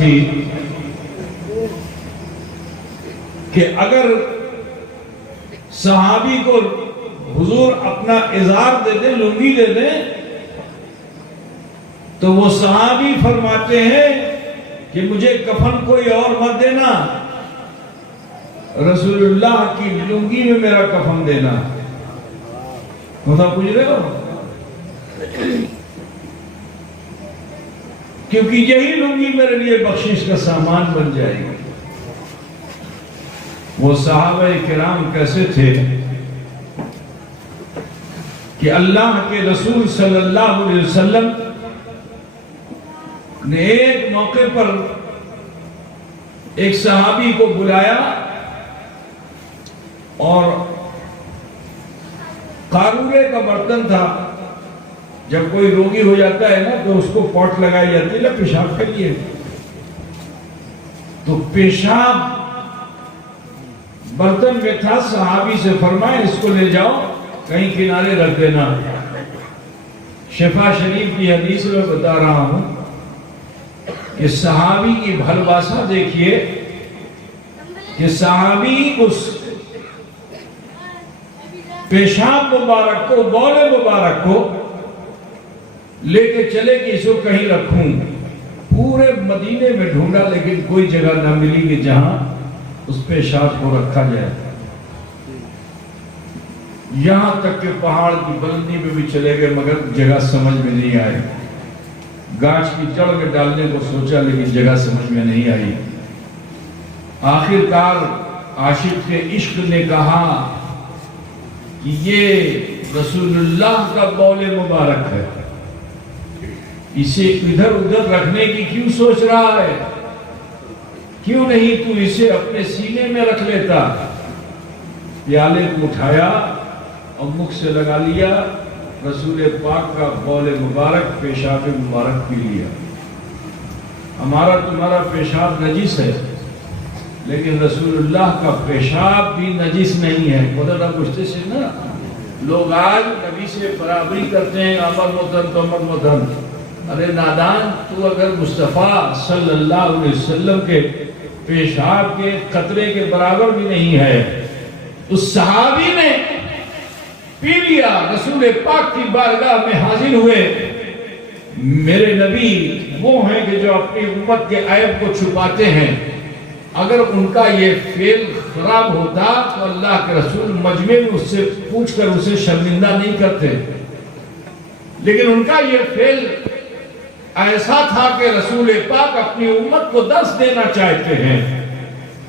تھی کہ اگر صحابی کو حضور اپنا ازار دے دیں، لنگی دے دیں، تو وہ صحابی فرماتے ہیں کہ مجھے کفن کوئی اور مت دینا، رسول اللہ کی لنگی میں میرا کفن دینا۔ ہوتا پوچھ رہے ہو؟ کیونکہ یہی لنگی میرے لیے بخشش کا سامان بن جائے گی۔ وہ صحابہ کرام کیسے تھے کہ اللہ کے رسول صلی اللہ علیہ وسلم نے ایک موقع پر ایک صحابی کو بلایا اور قارورے کا برتن تھا، جب کوئی روگی ہو جاتا ہے نا تو اس کو پوٹ لگائی جاتی ہے نا پیشاب کے لیے، تو پیشاب برتن میں تھا۔ صحابی سے فرمائے اس کو لے جاؤ کہیں کنارے رکھ دینا۔ شفا شریف کی حدیث میں بتا رہا ہوں کہ صحابی کی بھلواسا دیکھیے کہ صحابی اس پیشاب مبارک کو، بول مبارک کو لے کے چلے کہ اس کو کہیں رکھوں۔ پورے مدینے میں ڈھونڈا لیکن کوئی جگہ نہ ملی کہ جہاں اس پیشاب کو رکھا جائے۔ یہاں تک کہ پہاڑ کی بلندی میں بھی چلے گئے مگر جگہ سمجھ میں نہیں آئی۔ گاچھ کی جڑ میں ڈالنے کو سوچا لیکن جگہ سمجھ میں نہیں آئی۔ آخر کار عاشق کے عشق نے کہا کہ یہ رسول اللہ کا بول مبارک ہے، اسے ادھر ادھر رکھنے کی کیوں سوچ رہا ہے؟ کیوں نہیں تو اسے اپنے سینے میں رکھ لیتا؟ پیالے کو اٹھایا اور مکھ سے لگا لیا، رسول پاک کا بول مبارک، پیشاب مبارک پی لیا۔ ہمارا تمہارا پیشاب نجس ہے لیکن رسول اللہ کا پیشاب بھی نجس نہیں ہے۔ خدا نہ پوچھتے سے نا لوگ آج نبی سے برابری کرتے ہیں، امر متن تو امر متن۔ ارے نادان، تو اگر مصطفیٰ صلی اللہ علیہ وسلم کے پیشاب کے قطرے کے برابر بھی نہیں ہے۔ اس صحابی نے پی لیا، رسول پاک کی بارگاہ میں حاضر ہوئے۔ میرے نبی وہ ہیں کہ جو اپنی امت کے عیب کو چھپاتے ہیں، اگر ان کا یہ فعل خراب ہوتا تو اللہ کے رسول مجمع میں اس سے پوچھ کر اسے شرمندہ نہیں کرتے، لیکن ان کا یہ فعل ایسا تھا کہ رسول پاک اپنی امت کو درس دینا چاہتے ہیں۔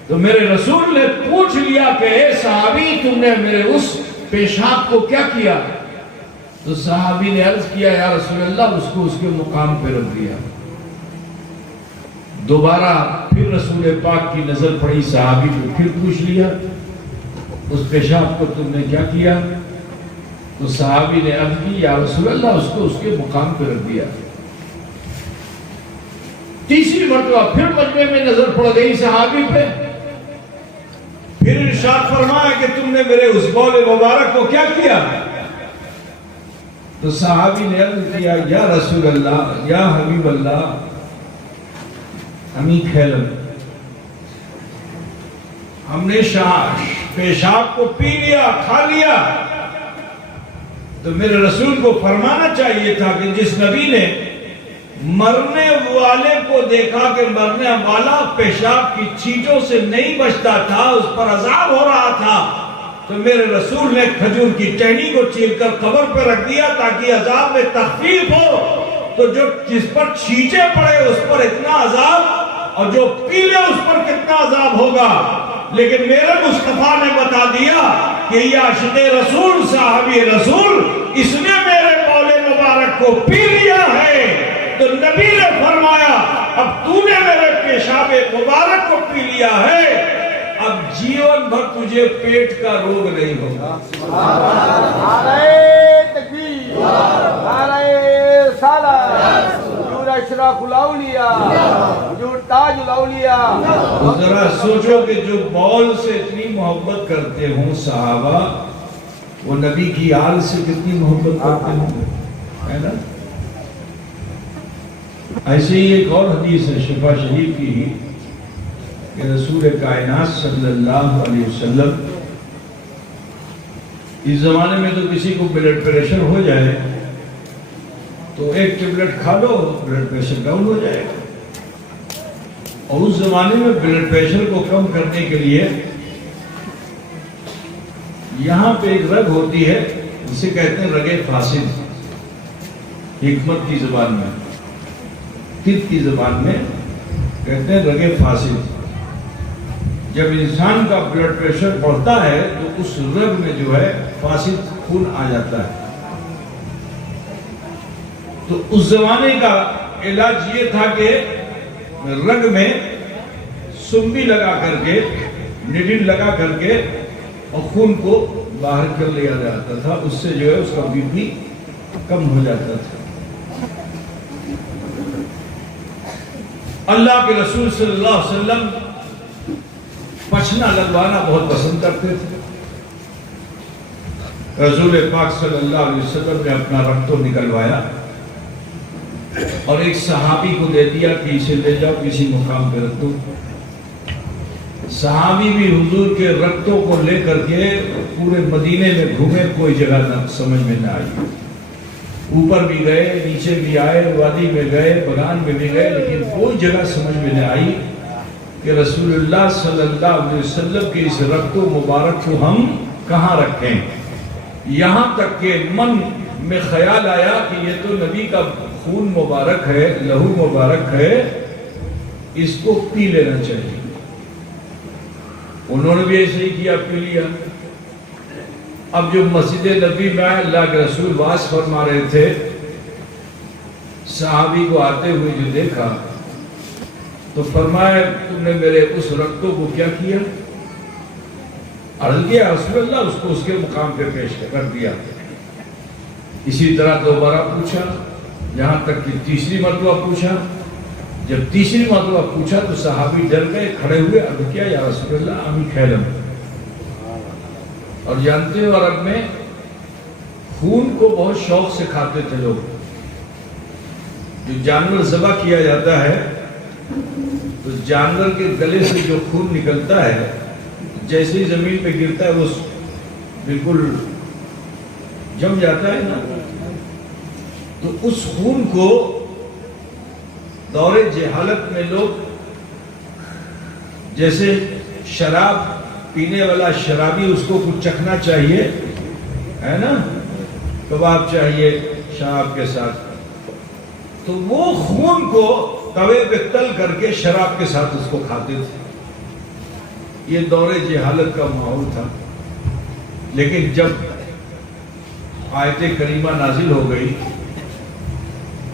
تو میرے رسول نے پوچھ لیا کہ اے صحابی تم نے میرے اس پیشاب کو کیا کیا؟ تو صحابی نے عرض کیا یا رسول اللہ اس کو اس کے مقام پہ رکھ دیا۔ دوبارہ پھر رسول پاک کی نظر پڑی صحابی کو، پھر پوچھ لیا اس پیشاب کو تم نے کیا کیا؟ تو صحابی نے عرض کی یا رسول اللہ اس کو اس کے مقام پہ رکھ دیا۔ تیسری مرتبہ پھر مجمع میں نظر پڑ گئی صحابی پہ، پھر ارشاد فرمایا کہ تم نے میرے اس بول مبارک کو کیا کیا؟ تو صحابی نے عرض کیا یا رسول اللہ یا حبیب اللہ ہمیں کھیلن، ہم نے پیشاب کو پی لیا، کھا لیا۔ تو میرے رسول کو فرمانا چاہیے تھا کہ جس نبی نے مرنے والے کو دیکھا کہ مرنے والا پیشاب کی چیزوں سے نہیں بچتا تھا، اس پر عذاب ہو رہا تھا، تو میرے رسول نے کھجور کی ٹہنی کو چیر کر قبر پہ رکھ دیا تاکہ عذاب میں تخفیف ہو۔ تو جو جس پر چھینچے پڑے اس پر اتنا عذاب اور جو پی لے اس پر کتنا عذاب ہوگا، لیکن میرے مصطفیٰ نے بتا دیا کہ یہ عاشق رسول صحابی رسول اس نے میرے بول مبارک کو پی لیا ہے۔ تو نبی نے فرمایا اب تو نے میرے پیشاب مبارک کو پی لیا ہے، اب جیون بھر تجھے پیٹ کا روگ نہیں ہوگا۔ نعرہ تکبیر، نعرہ رسالت، حضور اشرف الاولیاء، حضور تاج الاولیاء۔ ذرا سوچو کہ جو بول سے اتنی محبت کرتے ہوں صحابہ، وہ نبی کی آل سے کتنی محبت کرتے ہوں، ہے نا؟ ایسے ہی ایک اور حدیث ہے شفا شریف کی کہ رسول کائنات صلی اللہ علیہ وسلم اس زمانے میں تو کسی کو بلڈ پریشر ہو جائے تو ایک ٹیبلٹ کھا لو بلڈ پریشر ڈاؤن ہو جائے گا. اور اس زمانے میں بلڈ پریشر کو کم کرنے کے لیے یہاں پہ ایک رگ ہوتی ہے جسے کہتے ہیں رگ فاسد. حکمت کی زبان میں، طب کی زبان میں کہتے ہیں رگ فاسد. جب انسان کا بلڈ پریشر بڑھتا ہے تو اس رگ میں جو ہے فاسد خون آ جاتا ہے. تو اس زمانے کا علاج یہ تھا کہ رگ میں سنبی لگا کر کے، نیڈل لگا کر کے اور خون کو باہر کر لیا جاتا تھا. اس سے جو ہے اس کا بی پی کم ہو جاتا تھا. اللہ کے رسول صلی اللہ علیہ وسلم پچھنا لگوانا بہت پسند کرتے تھے. رسول پاک صلی اللہ علیہ وسلم نے اپنا رختو نکلوایا اور ایک صحابی کو دے دیا کہ اسے لے جاؤ کسی مقام پہ رکھ دو. صحابی بھی حضور کے رختوں کو لے کر کے پورے مدینے میں گھومے، کوئی جگہ نہ سمجھ میں نہ آئی. اوپر بھی گئے، نیچے بھی آئے، وادی میں گئے، بغان میں بھی گئے، لیکن کوئی جگہ سمجھ میں نہ آئی کہ رسول اللہ صلی اللہ علیہ وسلم کے اس رختو مبارک کو ہم کہاں رکھیں. یہاں تک کہ من میں خیال آیا کہ یہ تو نبی کا خون مبارک ہے، لہو مبارک ہے، اس کو پی لینا چاہیے. انہوں نے بھی ایسے ہی کیا، پی لیا. اب جو مسجد نبی میں اللہ کے رسول واس فرما رہے تھے، صحابی کو آتے ہوئے جو دیکھا تو فرمایا تم نے میرے اس رختو کو کیا کیا؟ عرض کیا رسول اللہ اس کو اس کے مقام پہ پیش کر دیا. اسی طرح دوبارہ پوچھا، یہاں تک کہ تیسری مرتبہ پوچھا. جب تیسری مرتبہ پوچھا تو صحابی ڈر گئے، کھڑے ہوئے. عرض کیا یا رسول اللہ امی کھیلم. اور جانتے ہو عرب میں خون کو بہت شوق سے کھاتے تھے لوگ. جو جانور ذبح کیا جاتا ہے تو جانور کے گلے سے جو خون نکلتا ہے جیسے ہی زمین پہ گرتا ہے وہ بالکل جم جاتا ہے نا. تو اس خون کو دور جہالت میں لوگ جیسے شراب پینے والا شرابی اس کو کچھ چکھنا چاہیے ہے نا، کباب چاہیے شراب کے ساتھ، تو وہ خون کو توے پہ تل کر کے شراب کے ساتھ اس کو کھاتے تھے. یہ دور جہالت کا ماحول تھا. لیکن جب آیت کریمہ نازل ہو گئی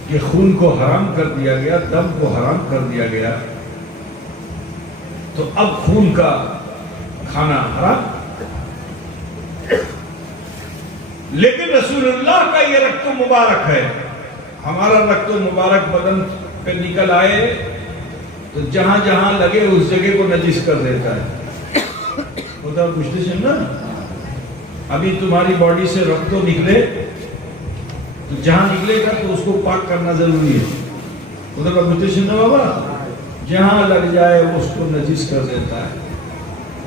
کہ خون کو حرام کر دیا گیا، دم کو حرام کر دیا گیا، تو اب خون کا کھانا حرام. لیکن رسول اللہ کا یہ رختو مبارک ہے. ہمارا رختو مبارک بدن پہ نکل آئے تو جہاں جہاں لگے اس جگہ کو نجس کر دیتا ہے. خدا پوچھتے ہیں نا، ابھی تمہاری باڈی سے رختو نکلے تو جہاں نکلے گا تو اس کو پاک کرنا ضروری ہے. خدا کا پوچھتے ہیں نا بابا، جہاں لگ جائے اس کو نجس کر دیتا ہے.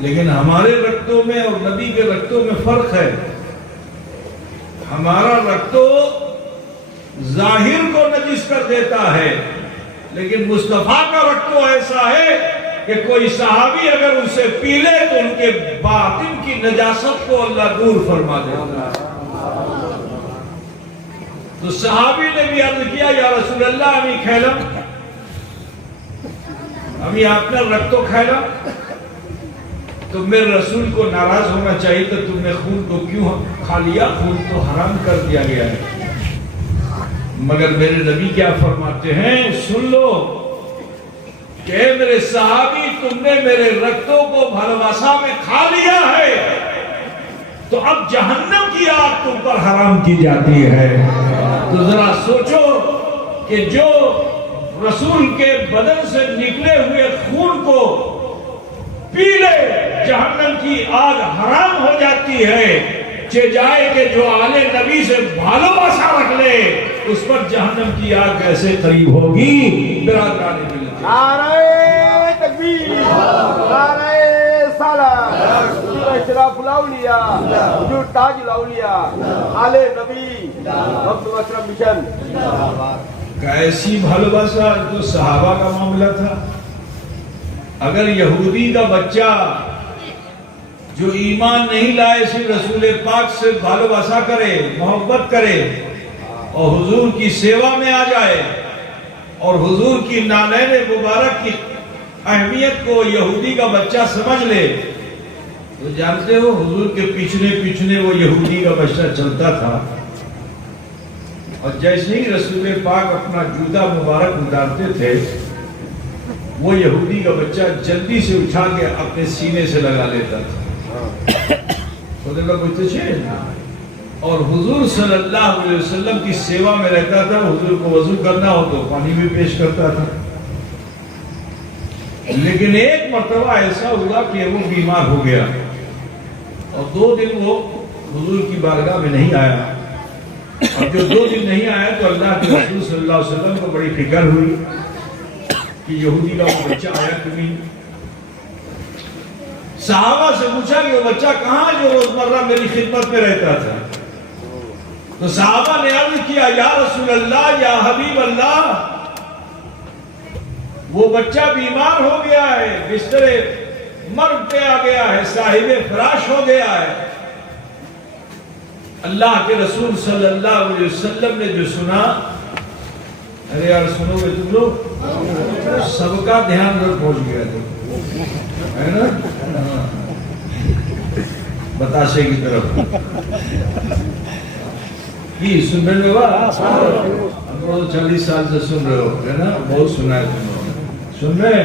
لیکن ہمارے رختوں میں اور نبی کے رختوں میں فرق ہے. ہمارا رختو ظاہر کو نجس کر دیتا ہے، لیکن مصطفیٰ کا رختو ایسا ہے کہ کوئی صحابی اگر اسے پی لے تو ان کے باطن کی نجاست کو اللہ دور فرما دیتا ہے. تو صحابی نے بھی عرض کیا یا رسول اللہ امی کھیلم، امی آپ نے رختو کھیلا. تو میرے رسول کو ناراض ہونا چاہیے تو تم نے خون کو کیوں کھا لیا؟ خون تو حرام کر دیا گیا ہے. مگر میرے نبی کیا فرماتے ہیں، سن لو کہ میرے صحابی تم نے میرے رختوں کو بھلواسا میں کھا لیا ہے تو اب جہنم کی آگ تم پر حرام کی جاتی ہے. تو ذرا سوچو کہ جو رسول کے بدن سے نکلے ہوئے خون کو پی لے جہنم کی آگ حرام ہو جاتی ہے. چے جائے کہ جو آل نبی سے بھالو باسا رکھ لے اس پر جہنم کی آگ کیسے قریب ہوگی؟ برادران ملت، نعرہ تکبیر، نعرہ رسالت، حضور اشراف الاولیاء، حضور تاج الاولیاء، آل نبی، مکتوب اشرف مشن۔ کیسی بھالو باسا؟ جو صحابہ کا معاملہ تھا۔ اگر یہودی کا بچہ جو ایمان نہیں لائے صرف رسول پاک سے بھالو باسا کرے، محبت کرے اور حضور کی سیوا میں آ جائے اور حضور کی نالین مبارک کی اہمیت کو یہودی کا بچہ سمجھ لے تو جانتے ہو حضور کے پیچھے وہ یہودی کا بچہ چلتا تھا، اور جیسے ہی رسول پاک اپنا جوتا مبارک اتارتے تھے وہ یہودی کا بچہ جلدی سے اٹھا کے اپنے سینے سے لگا لیتا تھا۔ اور حضور صلی اللہ علیہ وسلم کی سیوا میں رہتا تھا، حضور کو وضو کرنا ہو تو پانی بھی پیش کرتا تھا۔ لیکن ایک مرتبہ ایسا ہوا کہ وہ بیمار ہو گیا اور 2 دن وہ حضور کی بارگاہ میں نہیں آیا، اور جو 2 دن نہیں آیا تو اللہ کے رسول صلی اللہ علیہ وسلم کو بڑی فکر ہوئی کہ یہودی کا وہ بچہ آیا کبھی۔ صحابہ سے پوچھا کہ وہ بچہ کہاں جو روزمرہ میری خدمت میں رہتا تھا؟ تو صحابہ نے عرض کیا یا رسول اللہ، یا حبیب اللہ، وہ بچہ بیمار ہو گیا ہے، بستر مرگ پہ آ گیا ہے، صاحب فراش ہو گیا ہے۔ اللہ کے رسول صلی اللہ علیہ وسلم نے جو سنا، ارے یار سنو گے تم لوگ، سب کا دھیان رکھ پہنچ گیا تو ہے نا بتاشے کی طرف کی سن رہے ہو؟ ہم لوگ 40 سال سے سن رہے ہو ہے نا، بہت سنا ہے تم لوگ، سن رہے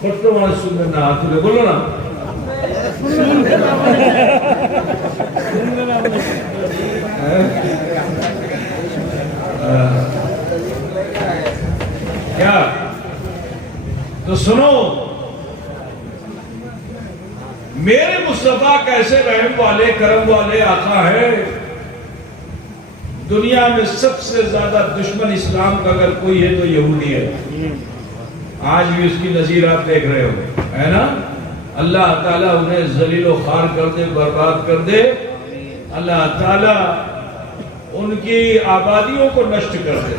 کٹو والا سن رہے نا، ہاتھ لے بولو نا کیا؟ تو سنو، میرے مصطفیٰ کیسے رحم والے کرم والے آقا ہے۔ دنیا میں سب سے زیادہ دشمن اسلام کا اگر کوئی ہے تو یہودی ہے۔ آج بھی اس کی نظیر آپ دیکھ رہے ہو ہے نا، اللہ تعالیٰ انہیں ذلیل و خوار کر دے، برباد کر دے، اللہ تعالیٰ ان کی آبادیوں کو نشٹ کر دے۔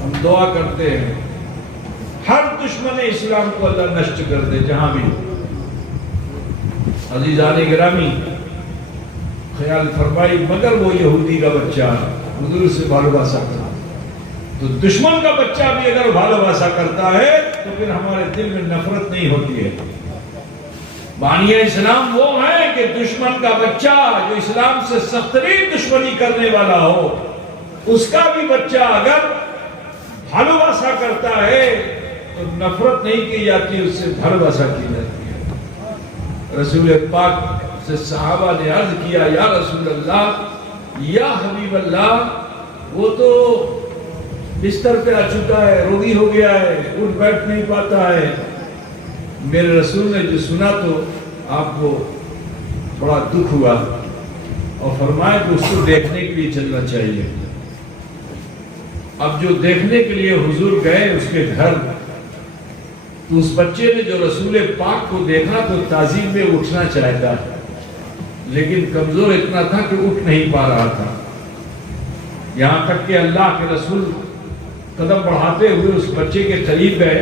ہم دعا کرتے ہیں ہر دشمن اسلام کو اللہ نشٹ کر دے جہاں بھی۔ عزیزان گرامی خیال فرمائی، مگر وہ یہودی کا بچہ حضور سے بھالو باسا کرتا، تو دشمن کا بچہ بھی اگر بھالو باسا کرتا ہے تو پھر ہمارے دل میں نفرت نہیں ہوتی ہے۔ بانی اسلام وہ ہے کہ دشمن کا بچہ جو اسلام سے سخت ترین دشمنی کرنے والا ہو، اس کا بھی بچہ اگر بھالو باسا کرتا ہے تو نفرت نہیں کی جاتی، اس سے بھالو باسا کی جاتی ہے۔ رسول پاک سے صحابہ نے عرض کیا یا رسول اللہ، یا حبیب اللہ، وہ تو بستر پہ آ چکا ہے، روگی ہو گیا ہے، اٹھ بیٹھ نہیں پاتا ہے۔ میرے رسول نے جو سنا تو آپ کو بڑا دکھ ہوا اور فرمایا کہ اس کو دیکھنے کے لیے چلنا چاہیے۔ اب جو دیکھنے کے لیے حضور گئے اس کے گھر، تو اس بچے نے جو رسول پاک کو دیکھا تو تعظیم میں اٹھنا چاہتا، لیکن کمزور اتنا تھا کہ اٹھ نہیں پا رہا تھا۔ یہاں تک کہ اللہ کے رسول قدم بڑھاتے ہوئے اس بچے کے قریب گئے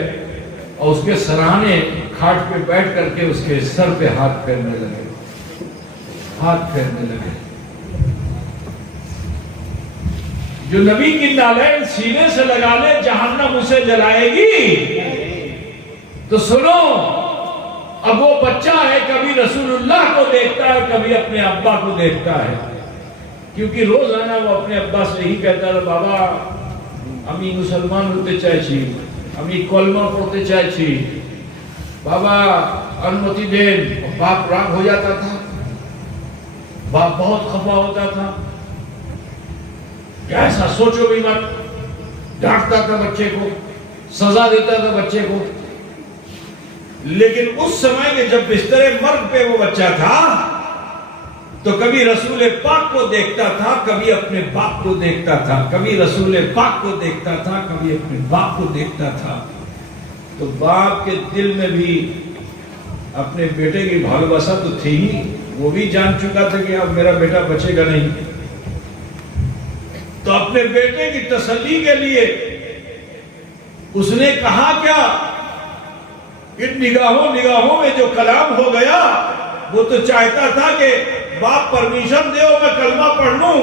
اور اس کے سرانے کھاٹ پہ بیٹھ کر کے اس کے سر پہ ہاتھ پھیرنے لگے۔ جو نبی کی نالین سینے سے لگا لے جہنم اسے جلائے گی۔ تو سنو، اب وہ بچہ ہے، کبھی رسول اللہ کو دیکھتا ہے، کبھی اپنے ابا کو دیکھتا ہے، کیونکہ روزانہ وہ اپنے ابا سے ہی کہتا ہے بابا امی مسلمان ہوتے چاہیے، امی کلمہ پڑھتے چاہیے، بابا انمتی دین۔ باپ راگ ہو جاتا تھا، باپ بہت خفا ہوتا تھا، کیسا سوچو بھی مت، ڈانٹتا تھا بچے کو، سزا دیتا تھا بچے کو۔ لیکن اس سمے کے جب بستر مرگ پہ وہ بچہ تھا تو کبھی رسول پاک کو دیکھتا تھا، کبھی اپنے باپ کو دیکھتا تھا، کبھی رسول پاک کو دیکھتا تھا، کبھی اپنے باپ کو دیکھتا تھا. تو باپ کے دل میں بھی اپنے بیٹے کی بھالواسا تو تھی ہی. وہ بھی جان چکا تھا کہ اب میرا بیٹا بچے گا نہیں. تو اپنے بیٹے کی تسلی کے لیے اس نے کہا کیا؟ ان نگاہوں میں جو کلام ہو گیا وہ تو چاہتا تھا کہ باپ پرمیشن دے میں کلمہ پڑھ لوں.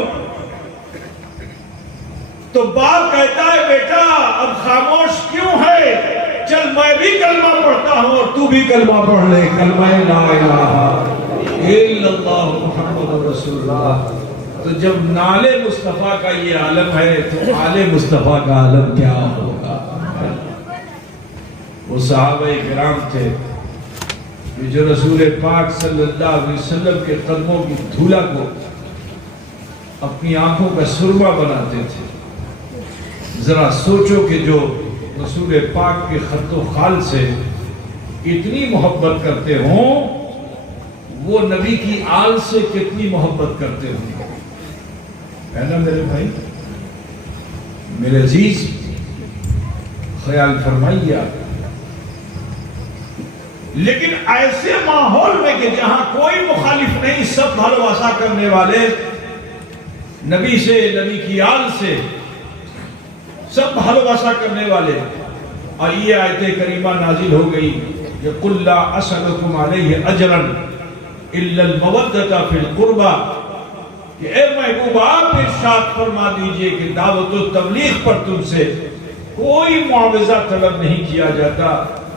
تو باپ کہتا ہے بیٹا اب خاموش کیوں ہے؟ چل میں بھی کلمہ پڑھتا ہوں اور تو بھی کلمہ پڑھ لے. کلمہ لا الہ الا اللہ محمد رسول اللہ. تو جب نالے مصطفیٰ کا یہ عالم ہے تو آل مصطفیٰ کا عالم کیا ہوگا؟ وہ صحابہ کرام تھے جو رسول پاک صلی اللہ علیہ وسلم کے قدموں کی دھولا کو اپنی آنکھوں کا سرما بناتے تھے. ذرا سوچو کہ جو رسول پاک کے خط و خال سے اتنی محبت کرتے ہوں وہ نبی کی آل سے کتنی محبت کرتے ہوں. ہے نا میرے بھائی؟ میرے عزیز خیال فرمائیے آپ. لیکن ایسے ماحول میں کہ جہاں کوئی مخالف نہیں، سب بھلواسا کرنے والے نبی سے، نبی کی آل سے سب بھلواسا کرنے والے. اور یہ آیت کریمہ نازل ہو گئی کہ قُلْ لَا أَسْأَلُكُمْ عَلَيْهِ أَجْرًا إِلَّا الْمَوَدَّةَ فِي الْقُرْبَى کہ اے محبوب آپ ارشاد فرما دیجئے کہ دعوت و تبلیغ پر تم سے کوئی معاوضہ طلب نہیں کیا جاتا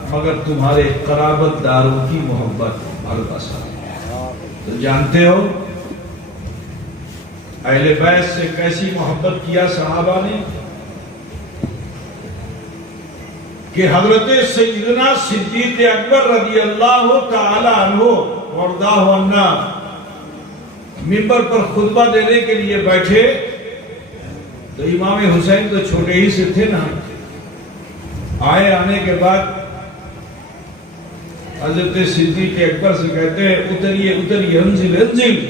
مگر تمہارے قرابت داروں کی محبت بھلواسا. تو جانتے ہو اہل بیت سے کیسی محبت کیا صحابہ نے کہ حضرت سیدنا صدیق اکبر رضی اللہ تعالی عنہ وارضاہ عنہ منبر پر خطبہ دینے کے لیے بیٹھے تو امام حسین تو چھوٹے ہی سے تھے نا. آنے کے بعد حضرت صدیق اکبر سے کہتے ہیں اتریے اتریے انزل انزل،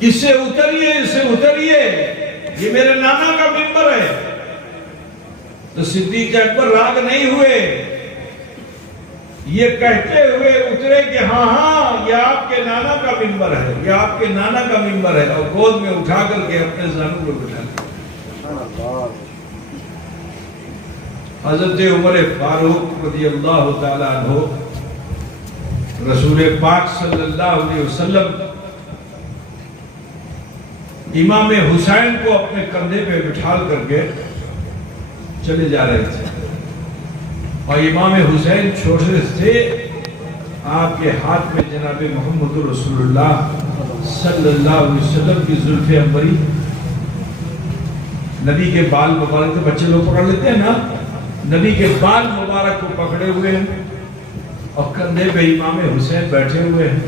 اس سے اتریے اس سے اتریے، یہ میرے نانا کا منبر ہے. تو صدیق اکبر راگ نہیں ہوئے، یہ کہتے ہوئے اترے کہ ہاں ہاں یہ آپ کے نانا کا منبر ہے، یہ آپ کے نانا کا منبر ہے. اور گود میں اٹھا کر کے اپنے زانوں کو بٹھا لیا. حضرت عمر فاروق رضی اللہ تعالیٰ عنہ رسول پاک صلی اللہ علیہ وسلم امام حسین کو اپنے کندھے پہ بٹھال کر کے چلے جا رہے تھے. اور امام حسین چھوٹے تھے، آپ کے ہاتھ میں جناب محمد رسول اللہ صلی اللہ علیہ وسلم کی زلف عنبری، نبی کے بال مبارک کے بچے لوگ پکڑ لیتے ہیں نا، نبی کے بال مبارک کو پکڑے ہوئے ہیں اور کندھے پہ امام حسین بیٹھے ہوئے ہیں.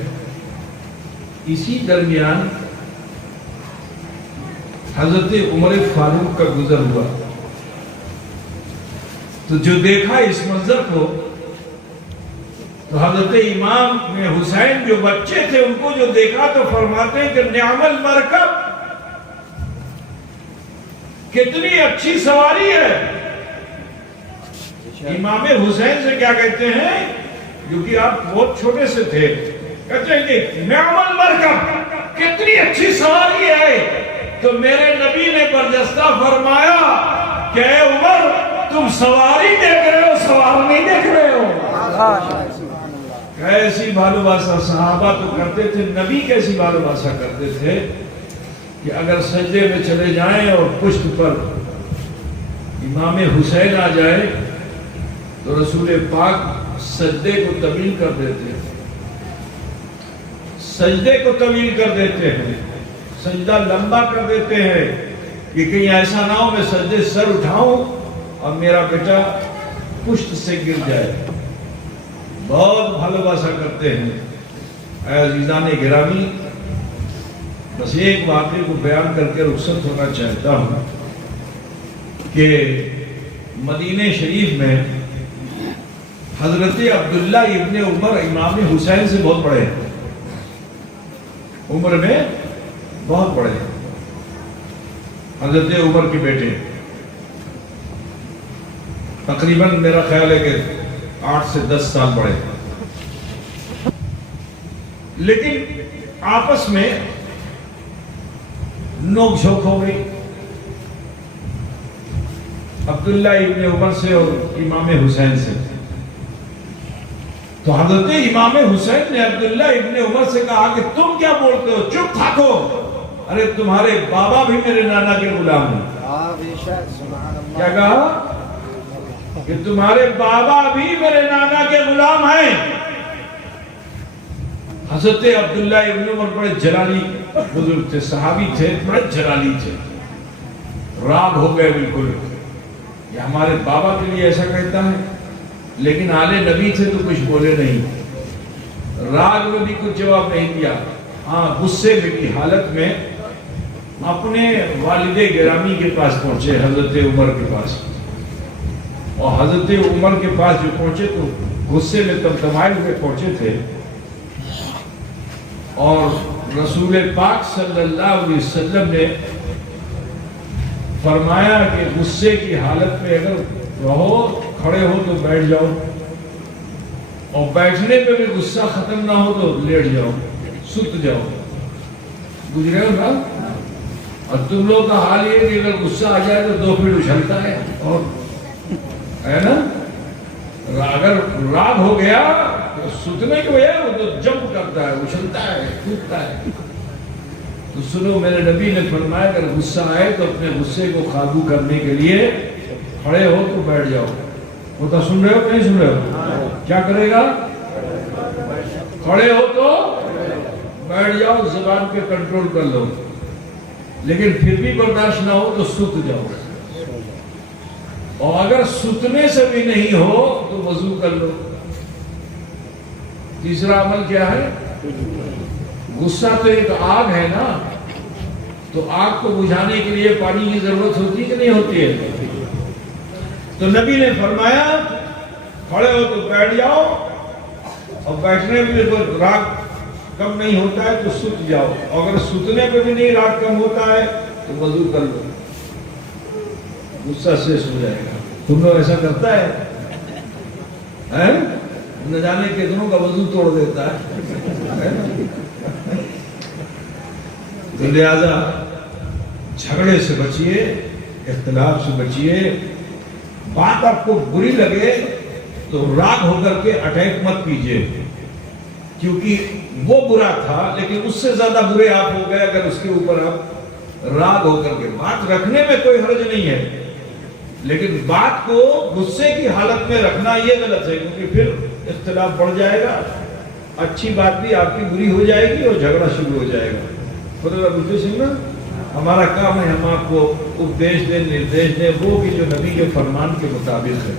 اسی درمیان حضرت عمر فاروق کا گزر ہوا تو جو دیکھا اس منظر کو تو حضرت امام حسین جو بچے تھے ان کو جو دیکھا تو فرماتے ہیں کہ نعم المرکب، کتنی اچھی سواری ہے. امام حسین سے کیا کہتے ہیں کیونکہ آپ بہت چھوٹے سے تھے، کہتے ہیں کہ نعم المرکب، کتنی اچھی سواری ہے. تو میرے نبی نے برجستہ فرمایا کہ اے عمر تم سواری دیکھ رہے ہو، سوار نہیں دیکھ رہے ہو. کیسی بھالواسا صحابہ تو کرتے تھے، نبی کیسی بھالواسا کرتے تھے کہ اگر سجدے میں چلے جائیں اور پشت پر امام حسین آ جائے تو رسول پاک سجدے کو طویل کر دیتے ہیں، سجدے کو طویل کر دیتے ہیں، سجدہ لمبا کر دیتے ہیں کہ کہیں ایسا نہ ہو میں سجدے سر اٹھاؤں اور میرا بیٹا پشت سے گر جائے. بہت بھلواسا کرتے ہیں. اے عزیزان گرامی، بس ایک واقعے کو بیان کر کے رخصت ہونا چاہتا ہوں کہ مدینہ شریف میں حضرت عبداللہ ابن عمر امام حسین سے بہت بڑے ہیں، عمر میں بہت بڑے ہیں، حضرت عمر کے بیٹے، تقریباً میرا خیال ہے کہ 8 سے 10 سال بڑے، لیکن آپس میں نوک جھوک ہو گئی عبداللہ ابن عمر سے اور امام حسین سے۔ تو حضرت امام حسین نے عبداللہ ابن عمر سے کہا کہ تم کیا بولتے ہو، چپ تھاکو، ارے تمہارے بابا بھی میرے نانا کے غلام ہیں۔ کیا کہا کہ تمہارے بابا بھی میرے نانا کے غلام ہیں۔ حضرت عبداللہ ابن عمر بڑے جلالی بزرگ تھے، صحابی تھے، بڑے جلالی تھے، راگ ہو گئے بالکل، یہ ہمارے بابا کے لیے ایسا کہتا ہے، لیکن آل نبی تھے تو کچھ بولے نہیں، راگ میں بھی کچھ جواب نہیں دیا، ہاں غصے میں کی حالت میں اپنے والد گرامی کے پاس پہنچے، حضرت عمر کے پاس، اور حضرت عمر کے پاس جو پہنچے تو غصے میں تمتمائے ہوئے پہنچے تھے، اور رسول پاک صلی اللہ علیہ وسلم نے فرمایا کہ غصے کی حالت میں اگر رہو، کھڑے ہو تو بیٹھ جاؤ، اور بیٹھنے پہ بھی غصہ ختم نہ ہو تو لیٹ جاؤ، سوت جاؤ، گزرے ہو نا؟ اور تم لوگ کا حال یہ کہ اگر غصہ آ جائے تو 2 پھر اچھلتا ہے، اور ہے نا، اگر راگ ہو گیا تو سوتنے کی وجہ وہ تو جمپ کرتا ہے، اچھلتا ہے، کودتا ہے۔ تو سنو، میرے نبی نے فرمایا اگر غصہ آئے تو اپنے غصے کو قابو کرنے کے لیے کھڑے ہو تو بیٹھ جاؤ۔ وہ تو سن رہے ہو نہیں سن رہے ہو؟ کیا کرے گا؟ کھڑے ہو تو بیٹھ جاؤ، زبان پہ کنٹرول کر لو، لیکن پھر بھی برداشت نہ ہو تو سوت جاؤ، اور اگر سوتنے سے بھی نہیں ہو تو وضو کر لو۔ تیسرا عمل کیا ہے؟ غصہ تو ایک آگ ہے نا، تو آگ کو بجھانے کے لیے پانی کی ضرورت ہوتی کہ نہیں ہوتی ہے؟ تو نبی نے فرمایا کھڑے ہو تو بیٹھ جاؤ، اور بیٹھنے میں بھی راگ کم نہیں ہوتا ہے تو سوت جاؤ، اور اگر سوتنے پہ بھی نہیں راگ کم ہوتا ہے تو وضو کر لو، غصہ سیس ہو جائے گا۔ تم لوگ ایسا کرتا ہے؟ نہ جانے کتنوں کا وضو توڑ دیتا ہے۔ تو لہذا جھگڑے سے بچیے، اختلاف سے بچیے، بات آپ کو بری لگے تو راگ ہو کر کے اٹیک مت کیجیے، کیونکہ وہ برا تھا لیکن اس سے زیادہ برے آپ ہو گئے اگر اس کے اوپر آپ راگ ہو کر کے۔ بات رکھنے میں کوئی حرج نہیں ہے، لیکن بات کو غصے کی حالت میں رکھنا یہ غلط ہے، کیونکہ پھر اختلاف بڑھ جائے گا، اچھی بات بھی آپ کی بری ہو جائے گی اور جھگڑا شروع ہو جائے گا۔ خدا بلکہ سننا، ہمارا کام ہے ہم آپ کو اپدیش دیں، نردیش دیں، وہ بھی جو نبی کے فرمان کے مطابق ہے۔